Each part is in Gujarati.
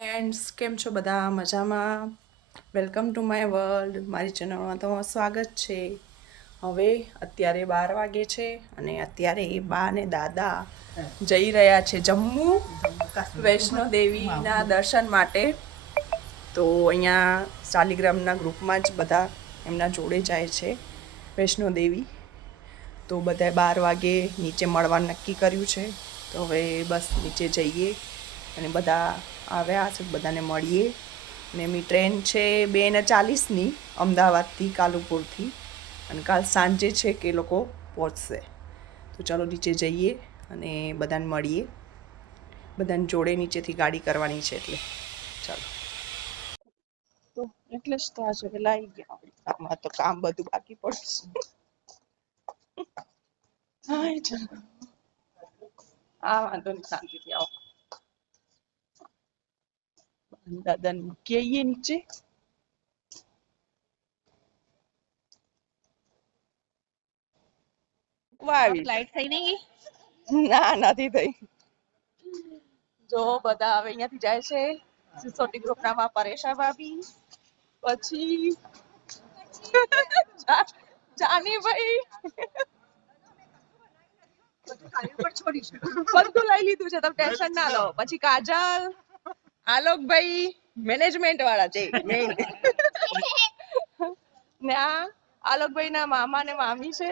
ફ્રેન્ડ્સ, કેમ છો બધા? મજામાં? Welcome to my world. મારી ચેનલમાં તમારું સ્વાગત છે. હવે અત્યારે 12 વાગે છે અને અત્યારે બા અને દાદા જઈ રહ્યા છે જમ્મુ વૈષ્ણો દેવીના દર્શન માટે. તો અહીંયા શાલિગ્રામના ગ્રુપમાં જ બધા એમના જોડે જાય છે વૈષ્ણો દેવી. તો બધાએ 12 વાગે નીચે મળવાનું નક્કી કર્યું છે. તો હવે બસ નીચે જઈએ અને બધા આવ્યા છે, બધાને મળીએ. ને એમની ટ્રેન છે 2:40ની અમદાવાદથી, કાલુપુરથી, અને કાલ સાંજે છે કે એ લોકો પહોંચશે. તો ચાલો નીચે જઈએ અને બધાને મળીએ. બધાને જોડે નીચેથી ગાડી કરવાની છે એટલે ચાલો. તો એટલે જ તો આજે વહેલા આવી ગયા. આમાં તો કામ બધું બાકી પડશે. હા ચાલો. હા વાંધો નહીં, શાંતિથી આવો. દાદાને મૂકી આવીએ નીચે. ફ્લાઇટ થઈ નહીં? ના, નથી થઈ. જો બધા હવે અહીંયાથી જાય છે. સિસોટી ગ્રુપના પરેશા ભાભી, પછી જાનીભાઈ, બધું લઈ લીધું છે, તમે ટેન્શન ના લો. પછી કાજલ, આલોકભાઈ, મેનેજમેન્ટ વાળા છે મેઇન. ને આ આલોકભાઈ ના મામા ને મામી છે.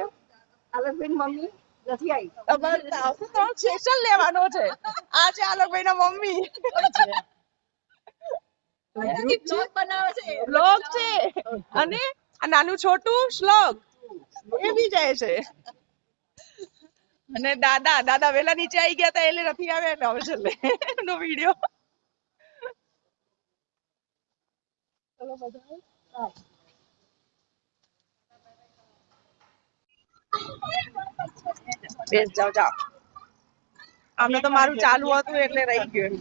આલોકભાઈ ની મમ્મી નથી આવી. તમારે આવશે તો સ્પેશિયલ લેવાનો છે. આ છે આલોકભાઈ ના મમ્મી. બ્લોગ છે અને આ નાનું છોટું શ્લોક એ બી જાય છે. અને દાદા વેલા નીચે આવી ગયા હતા એટલે નથી આવ્યા, એટલે હવે છેલ્લે નો વિડિયો. ચલો બધા બેસ જાઓ. આમને તો મારું ચાલુ હતું એટલે રહી ગયું.